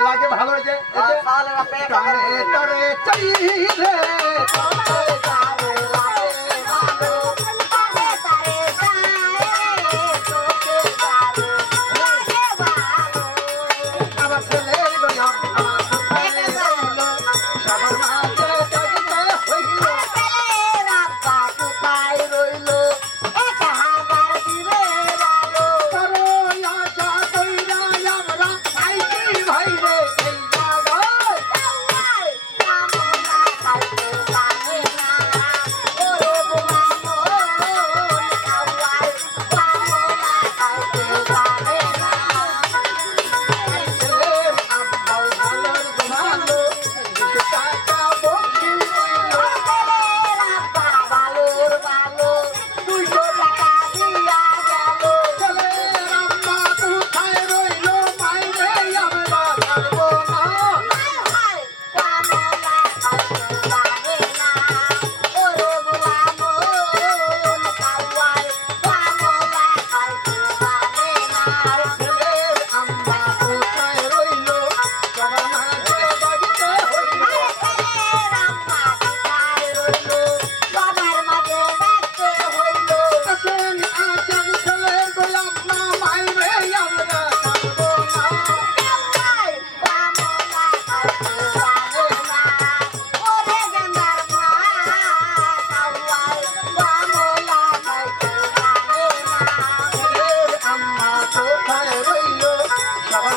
লাগে ভালো যে কোথায় রইল? সবার